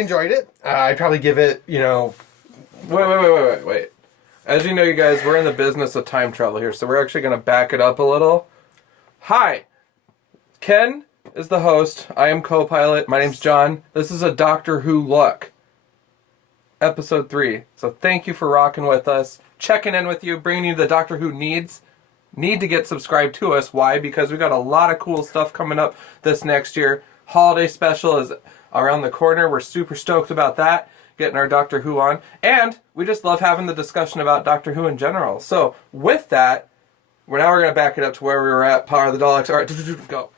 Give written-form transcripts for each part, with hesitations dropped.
enjoyed it. I'd probably give it, Wait. As you know, you guys, we're in the business of time travel here, so we're actually going to back it up a little. Hi, Ken is the host. I am co-pilot. My name's John. This is a Doctor Who look. Episode 3. So thank you for rocking with us. Checking in with you, bringing you the Doctor Who need to get subscribed to us. Why? Because we got a lot of cool stuff coming up this next year. Holiday special is around the corner. We're super stoked about that. Getting our Doctor Who on. And we just love having the discussion about Doctor Who in general. So with that, we're going to back it up to where we were at. Power of the Daleks. All right, go.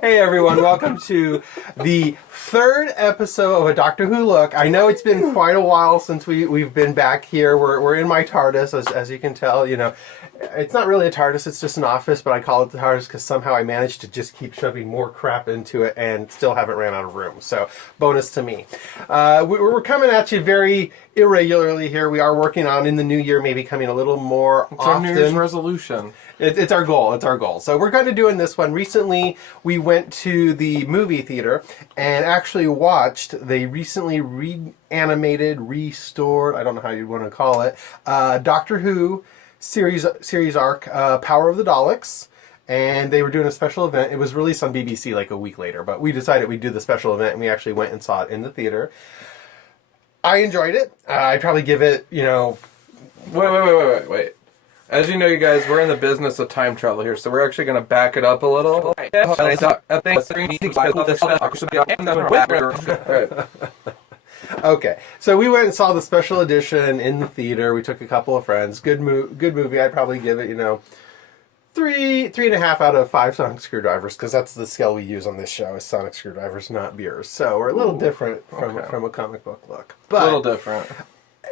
Hey everyone, welcome to the third episode of a Doctor Who look. I know it's been quite a while since we've been back here. We're in my TARDIS, as you can tell. It's not really a TARDIS, it's just an office, but I call it the TARDIS because somehow I managed to just keep shoving more crap into it and still haven't ran out of room. So, bonus to me. We're coming at you very irregularly here. We are working on, in the new year, maybe coming a little more often. It's our New Year's resolution. It's our goal. It's our goal. So we're going to do in this one. Recently, we went to the movie theater and actually watched the recently restored, I don't know how you want to call it, Doctor Who series arc, Power of the Daleks. And they were doing a special event. It was released on BBC like a week later, but we decided we'd do the special event, and we actually went and saw it in the theater. I enjoyed it. I'd probably give it, Wait. As you know, you guys, we're in the business of time travel here, so we're actually going to back it up a little. Okay, so we went and saw the special edition in the theater. We took a couple of friends. Good movie. I'd probably give it, 3.5 out of 5 sonic screwdrivers, because that's the scale we use on this show, is sonic screwdrivers, not beers. So we're a little different from a comic book look. But a little different.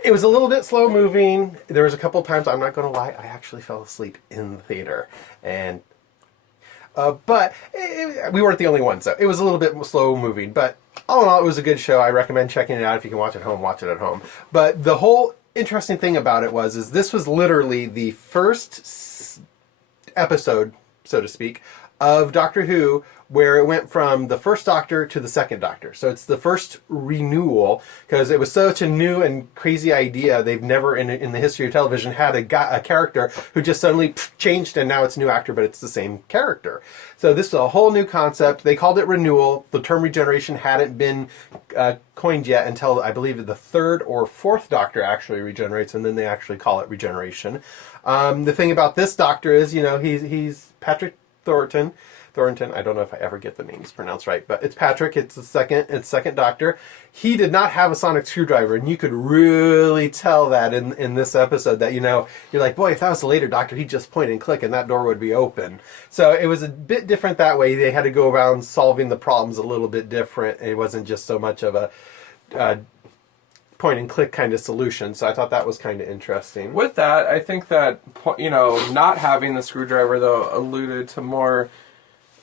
It was a little bit slow moving. There was a couple times, I'm not going to lie, I actually fell asleep in the theater. And but we weren't the only ones, so it was a little bit slow moving. But all in all, it was a good show. I recommend checking it out. If you can watch it at home, watch it at home. But the whole interesting thing about it is this was literally the first episode, so to speak, of Doctor Who where it went from the first Doctor to the second Doctor. So it's the first renewal, because it was such a new and crazy idea. They've never in the history of television had a character who just suddenly changed, and now it's a new actor, but it's the same character. So this is a whole new concept. They called it renewal. The term regeneration hadn't been coined yet until, I believe, the third or fourth Doctor actually regenerates, and then they actually call it regeneration. The thing about this Doctor is, he's Patrick Thornton. I don't know if I ever get the names pronounced right, but it's Patrick. It's second Doctor. He did not have a sonic screwdriver, and you could really tell that in this episode that, you're like, boy, if that was a later Doctor, he'd just point and click and that door would be open. So it was a bit different that way. They had to go around solving the problems a little bit different. It wasn't just so much of a point and click kind of solution. So I thought that was kind of interesting. With that, I think that, not having the screwdriver, though, alluded to more,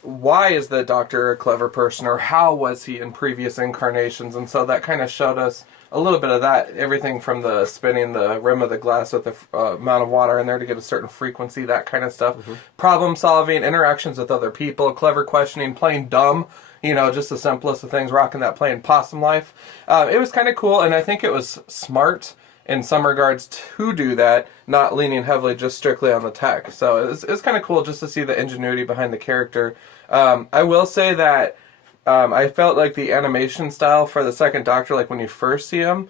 why is the Doctor a clever person, or how was he in previous incarnations? And so that kind of showed us a little bit of that, everything from the spinning the rim of the glass with the amount of water in there to get a certain frequency, that kind of stuff. Mm-hmm. Problem solving, interactions with other people, clever questioning, playing dumb, just the simplest of things, rocking that playing possum life. It was kind of cool, and I think it was smart in some regards to do that, not leaning heavily just strictly on the tech. So it's kind of cool just to see the ingenuity behind the character. I will say that I felt like the animation style for the second Doctor, like when you first see him,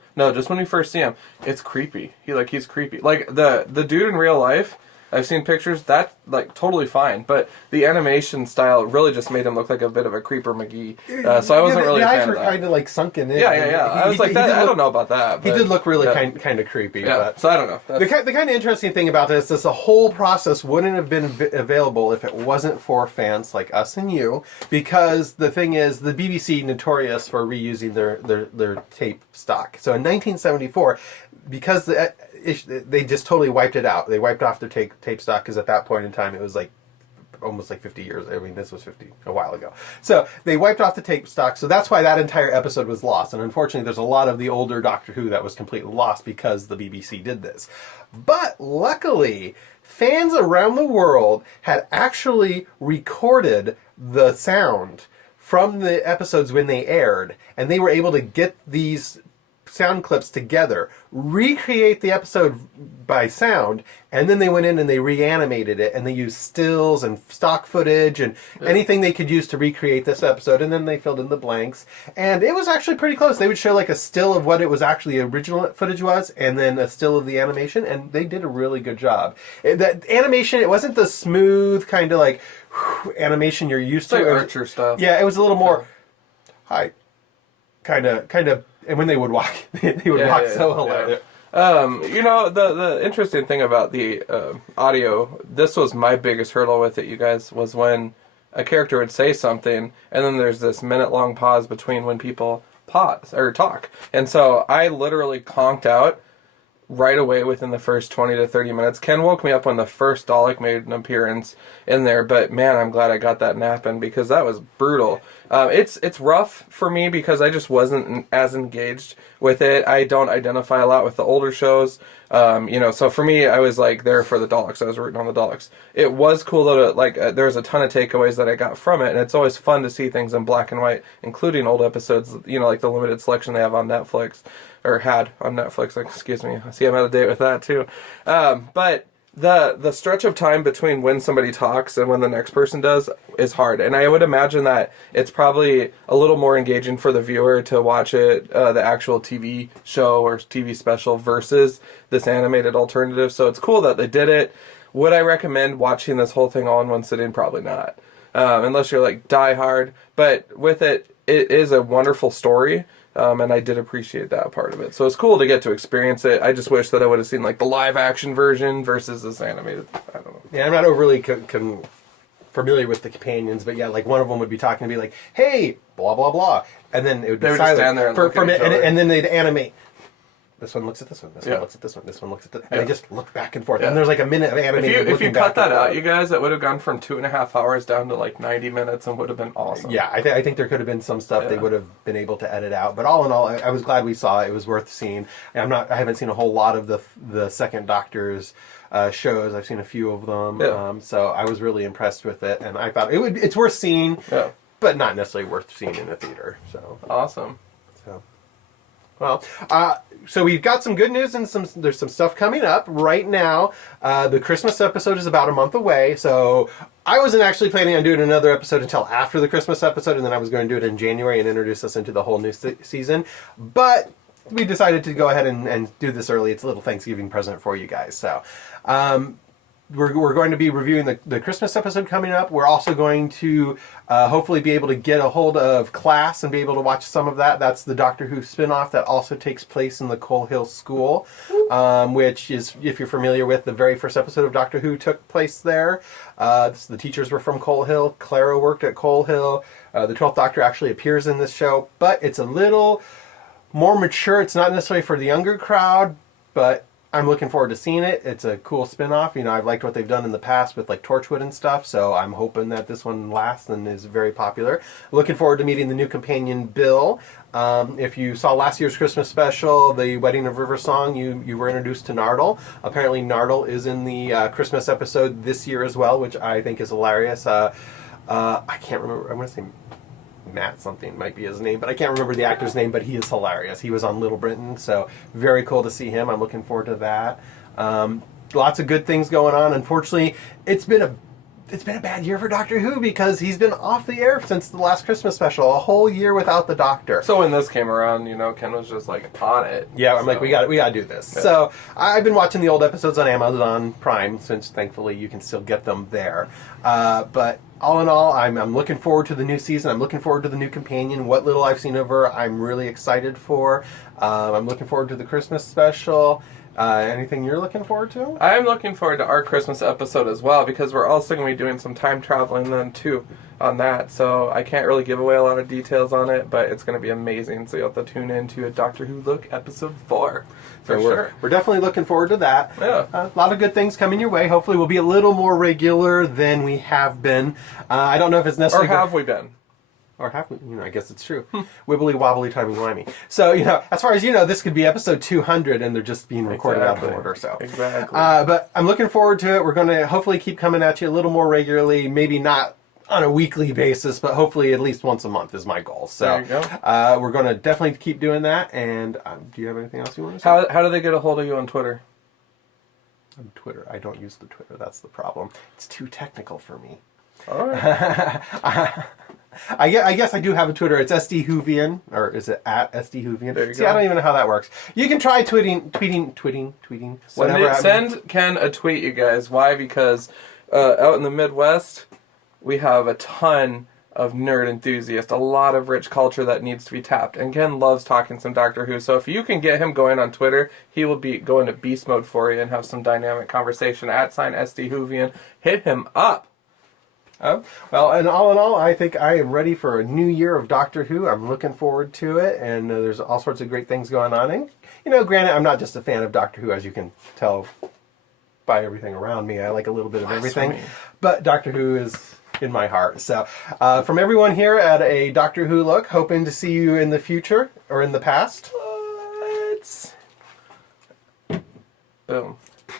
it's creepy. He's creepy. Like the dude in real life, I've seen pictures, that's like totally fine, but the animation style really just made him look like a bit of a creeper McGee. So I wasn't really a fan of that. The eyes were kind of like sunken in. Yeah. I was like, I don't know about that. He did look really kind of creepy. Yeah, but so I don't know. The kind of interesting thing about this the whole process wouldn't have been available if it wasn't for fans like us and you, because the thing is, the BBC notorious for reusing their tape stock. So in 1974, because they just totally wiped it out. They wiped off their tape stock, because at that point in time it was like almost like 50 years. I mean, this was a while ago. So they wiped off the tape stock. So that's why that entire episode was lost. And unfortunately, there's a lot of the older Doctor Who that was completely lost because the BBC did this. But luckily, fans around the world had actually recorded the sound from the episodes when they aired, and they were able to get these sound clips together, recreate the episode by sound, and then they went in and they reanimated it, and they used stills and stock footage and anything they could use to recreate this episode, and then they filled in the blanks. And it was actually pretty close. They would show like a still of what it was actually original footage was, and then a still of the animation, and they did a really good job. That animation, it wasn't the smooth kind of like animation you're used It's to. like Archer stuff. Yeah, it was a little more hi, kind of. And when they would walk, they would walk so hilarious. The interesting thing about the audio, this was my biggest hurdle with it, you guys, was when a character would say something, and then there's this minute-long pause between when people pause or talk. And so I literally conked out right away within the first 20 to 30 minutes. Ken woke me up when the first Dalek made an appearance in there, but man, I'm glad I got that nap in because that was brutal. It's rough for me because I just wasn't as engaged with it. I don't identify a lot with the older shows. So for me, I was like there for the Daleks. I was rooting on the Daleks. It was cool though there's a ton of takeaways that I got from it, and it's always fun to see things in black and white, including old episodes, like the limited selection they have on Netflix, or had on Netflix, excuse me. I see I'm out of date with that too. But the stretch of time between when somebody talks and when the next person does is hard. And I would imagine that it's probably a little more engaging for the viewer to watch it, the actual TV show or TV special versus this animated alternative. So it's cool that they did it. Would I recommend watching this whole thing all in one sitting? Probably not. Unless you're like die hard. But with it, it is a wonderful story. And I did appreciate that part of it. So it's cool to get to experience it. I just wish that I would have seen like the live action version versus this animated. I don't know. Yeah, I'm not overly familiar with the companions, but yeah, like one of them would be talking to be like, "Hey, blah blah blah," and then it would be They would silent just stand there and for look a at minute, each other. and then they'd animate. This one looks at this one. This Yeah. one looks at this one. This one looks at this. And Yeah. they just look back and forth. Yeah. And there's like a minute of animating. If you cut that out, you you guys, it would have gone from 2.5 hours down to like 90 minutes and would have been awesome. Yeah, I think there could have been some stuff they Yeah. would have been able to edit out. But all in all, I was glad we saw it. It was worth seeing. I haven't seen a whole lot of the second Doctor's shows. I've seen a few of them. Yeah. So I was really impressed with it, and I thought it's worth seeing, Yeah. but not necessarily worth seeing in a theater. So. Awesome. Well, so we've got some good news and there's some stuff coming up right now. The Christmas episode is about a month away, so I wasn't actually planning on doing another episode until after the Christmas episode, and then I was going to do it in January and introduce us into the whole new season. But we decided to go ahead and do this early. It's a little Thanksgiving present for you guys. So we're going to be reviewing the Christmas episode coming up. We're also going to hopefully be able to get a hold of Class and be able to watch some of that. That's the Doctor Who spinoff that also takes place in the Coal Hill School, which is, if you're familiar with, the very first episode of Doctor Who took place there. The teachers were from Coal Hill. Clara worked at Coal Hill. The 12th Doctor actually appears in this show, but it's a little more mature. It's not necessarily for the younger crowd, but I'm looking forward to seeing it. It's a cool spin-off. I've liked what they've done in the past with like Torchwood and stuff, so I'm hoping that this one lasts and is very popular. Looking forward to meeting the new companion, Bill. If you saw last year's Christmas special, The Wedding of River Song, you were introduced to Nardole. Apparently Nardole is in the Christmas episode this year as well, which I think is hilarious. I can't remember. I want to say Matt something might be his name, but I can't remember the actor's name, but he is hilarious. He was on Little Britain, so very cool to see him. I'm looking forward to that. Lots of good things going on. Unfortunately, it's been a bad year for Doctor Who because he's been off the air since the last Christmas special, a whole year without the Doctor. So when this came around, Ken was just like on it. Yeah, I'm like, we got to do this. Yeah. So I've been watching the old episodes on Amazon Prime, since thankfully you can still get them there. But all in all, I'm looking forward to the new season. I'm looking forward to the new companion. What little I've seen of her, I'm really excited for. I'm looking forward to the Christmas special. Anything you're looking forward to? I'm looking forward to our Christmas episode as well, because we're also going to be doing some time traveling then too on that. So I can't really give away a lot of details on it, but it's going to be amazing. So you'll have to tune in to a Doctor Who Look episode 4 for sure. We're definitely looking forward to that. Yeah. A lot of good things coming your way. Hopefully we'll be a little more regular than we have been. I don't know if it's necessarily... Or have we been? Or have we? I guess it's true. Wibbly wobbly timey wimey. So as far as this could be episode 200, and they're just being recorded out of order. So exactly. But I'm looking forward to it. We're going to hopefully keep coming at you a little more regularly. Maybe not on a weekly basis, but hopefully at least once a month is my goal. So There you go. we're going to definitely keep doing that. And do you have anything else you want to say? How do they get a hold of you on Twitter? On Twitter. I don't use the Twitter. That's the problem. It's too technical for me. All right. I guess I do have a Twitter. It's SD Hoovian, or is it at SD Hoovian? There you See, go. I don't even know how that works. You can try tweeting, whatever. Send Ken a tweet, you guys. Why? Because out in the Midwest, we have a ton of nerd enthusiasts, a lot of rich culture that needs to be tapped. And Ken loves talking some Doctor Who, so if you can get him going on Twitter, he will be go into beast mode for you and have some dynamic conversation. @ SD Hoovian. Hit him up. Well, and all in all, I think I am ready for a new year of Doctor Who. I'm looking forward to it, and there's all sorts of great things going on. And, granted, I'm not just a fan of Doctor Who, as you can tell by everything around me. I like a little bit of everything. But Doctor Who is in my heart. So, from everyone here at a Doctor Who Look, hoping to see you in the future, or in the past. Boom.